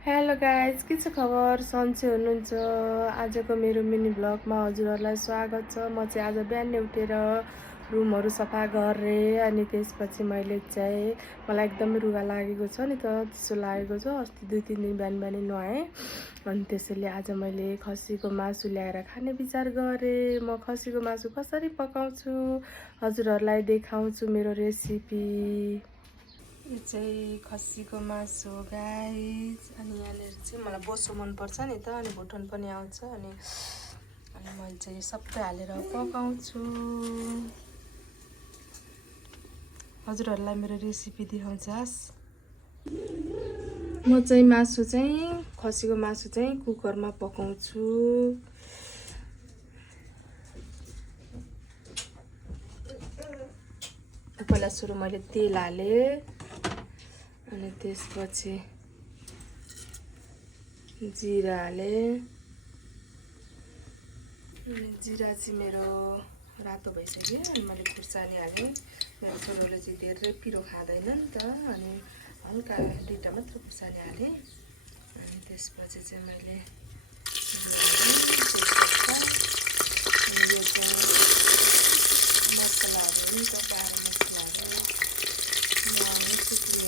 Hello guys, के छ खबर? सन्चै हुनुहुन्छ? आजको मेरो मिनी भ्लगमा हजुरहरूलाई स्वागत छ। म चाहिँ आज बिहानै उठेर रुमहरू सफा गरेँ अनि त्यसपछि मैले चाहिँ मलाई एकदमै रुगा लागेको छ नि त, चिसो लागेको छ। अस्ति 2-3 दिन बिहान बिहानै नुहाएँ अनि त्यसैले आज मैले खसीको मासु ल्याएर खाने विचार गरेँ। म खसीको मासु कसरी पकाउँछु हजुरहरूलाई देखाउँछु मेरो रेसिपी। यो चाहिँ खसीको मासु हो गाइज। अनि यहाँनिर चाहिँ मलाई बोसो मनपर्छ नि त, अनि भुटन पनि आउँछ अनि मैले चाहिँ सबै हालेर पकाउँछु। हजुरहरूलाई मेरो रेसिपी देखाउँछस्। म चाहिँ मासु चाहिँ खसीको मासु चाहिँ कुकरमा पकाउँछु। पहिला सुरु मैले तेल हालेँ अनि त्यसपछि जिरा हालेँ अनि जिरा चाहिँ मेरो रातो भइसक्यो अनि मैले खुर्सानी हालेँ। मेरो छोरोले चाहिँ धेरै पिरो खाँदैन नि त, अनि हल्का 2टा मात्र खुर्सानी हालेँ। अनि त्यसपछि चाहिँ मैले यो चाहिँ मसलाहरू नि त, बाह्र मसलाहरू, ल्वाङ, सुक्ने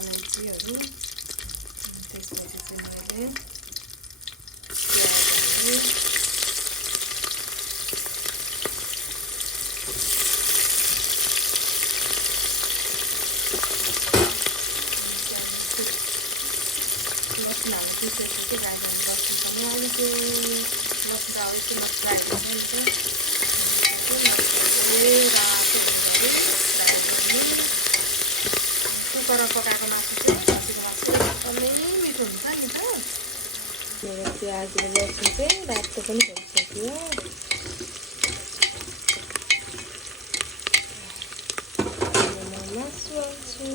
अलैँचीहरू। त्यसपछि चाहिँ मैले लसुन हाल्नु पिसेपछि गाईलाई लसुन पनि हालिदियो। लसुन हालेपछि मसला हाल्छ नि त, रातो कुकरमा पकाएको मासु चाहिँ खसीको मासु एकदमै मिठो हुन्छ नि त। मेरो प्याज र लसुन चाहिँ रातो पनि भइसक्यो। म मासु हाल्छु।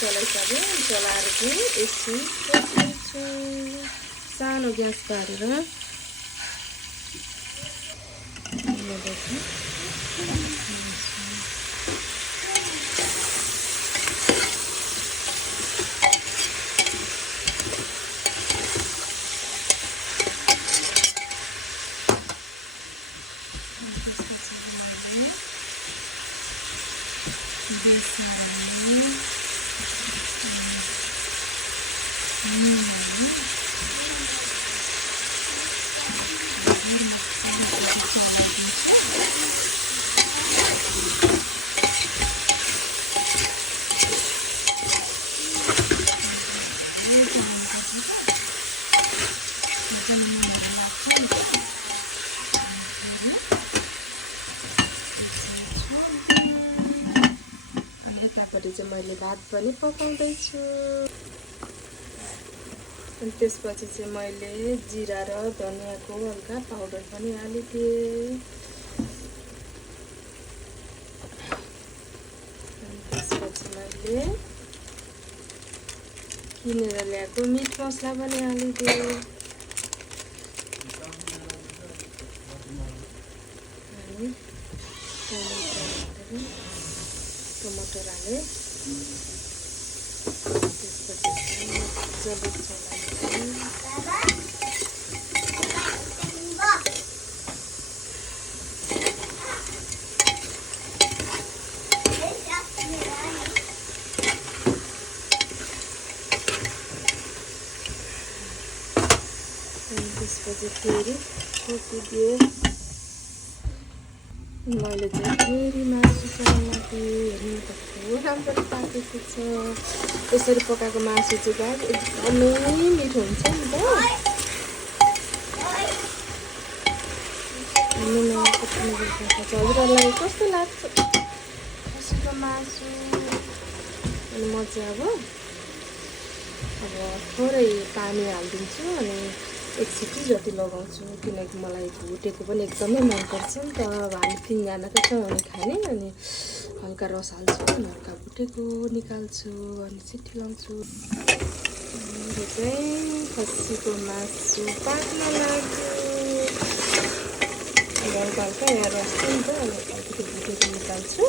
चलाइसक्यो। चलाएर चाहिँ एकछिन पकाउँछु सानो ग्यासमा हालेर। यतापट्टि चाहिँ मैले भात पनि पकाउँदैछु। अनि त्यसपछि चाहिँ मैले जिरा र धनियाँको हल्का पाउडर पनि हालिदिएँ। अनि त्यसपछि मैले किनेर ल्याएको मिट मसला पनि हालिदिएँ। अनि टमाटर हालेँ। त्यसपछि मजाले चलाएँ। त्यसपछि फेरि छोपिदिएँ। मैले चाहिँ फेरि मासु चलाइदिएँ। हेर्नु कस्तो राम्रो पाकेको छ। यसरी पकाएको मासु चाहिँ गाई एकदमै मिठो हुन्छ नि त। हजुरहरूलाई कस्तो लाग्छ खसीको मासु? अनि म चाहिँ अब थोरै पानी हालिदिन्छु अनि एक सिटी जति लगाउँछु किनकि मलाई भुटेको पनि एकदमै मनपर्छ नि त। अब हामी 3 जनाकै छौँ अनि खाने, अनि हल्का रस हाल्छु अनि हल्का भुटेको निकाल्छु अनि सिटी लगाउँछु। यो चाहिँ खसीको मासु पाक्न लाग्यो। हल्का हल्का यहाँ रस छ नि त, अनि अलिकति भुटेको निकाल्छु।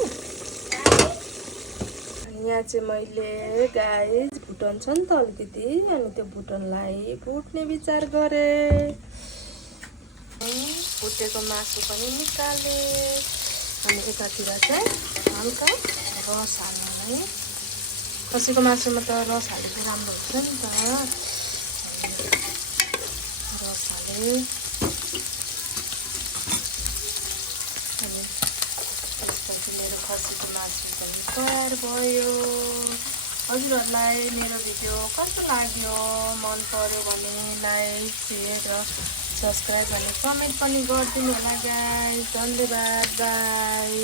यहाँ चाहिँ मैले गाइस भुटन छ नि त अलिकति, अनि त्यो भुटनलाई भुट्ने विचार गरेँ। भुटेको मासु पनि निकालेँ अनि यतातिर चाहिँ हल्का रस हाल्नु है। खसीको मासुमा त रस हालेको राम्रो हुन्छ नि त। रस हालेँ अनि त्यसपछि मेरो खसीको मासु पनि तयार भयो। हजुरहरूलाई मेरो भिडियो कस्तो लाग्यो, मन पर्यो भने लाइक शेयर र सब्सक्राइब अनि कमेन्ट पनि गरिदिनु होला गाइस। धन्यवाद, बाई।